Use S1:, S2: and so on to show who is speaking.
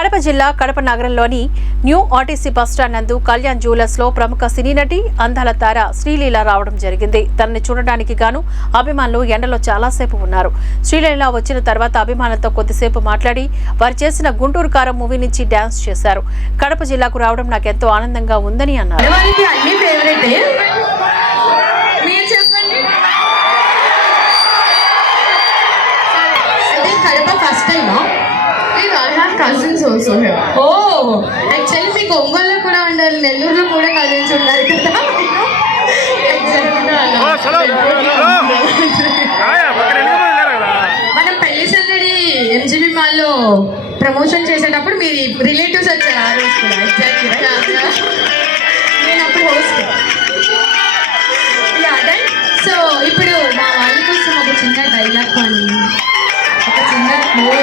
S1: కడప జిల్లా కడప నగరంలోని new RTC bus stand నందు కళ్యాణ్ జ్యువెలర్స్లో ప్రముఖ సినీ నటి అందాల తార శ్రీలీల రావడం జరిగింది. తనని చూడడానికి గాను అభిమానులు ఎండలో చాలాసేపు ఉన్నారు. శ్రీలీల వచ్చిన తర్వాత అభిమానులతో కొద్దిసేపు మాట్లాడి వారు చేసిన గుంటూరు కారం మూవీ నుంచి డాన్స్ చేశారు. కడప జిల్లాకు రావడం నాకెంతో ఆనందంగా ఉందని అన్నారు.
S2: Kadapa first
S3: time here.
S2: ఓ యాక్చువల్లీ మీకు ఒంగోలులో కూడా ఉండాలి నెల్లూరులో కూడా కజిన్స్ ఉన్నారు కదా. మనం పెళ్ళి సందడి ఎంజీబీ మాల్లో ప్రమోషన్ చేసేటప్పుడు మీ రిలేటివ్స్ వచ్చారు ఆ రోజు కూడా. ఎగ్జాక్ట్లీ నేను అప్పుడు హోస్ట్ సో ఇప్పుడు మా వాళ్ళ కోసం ఒక చిన్న డైలాగ్ కానీ ఒక చిన్న మూవీ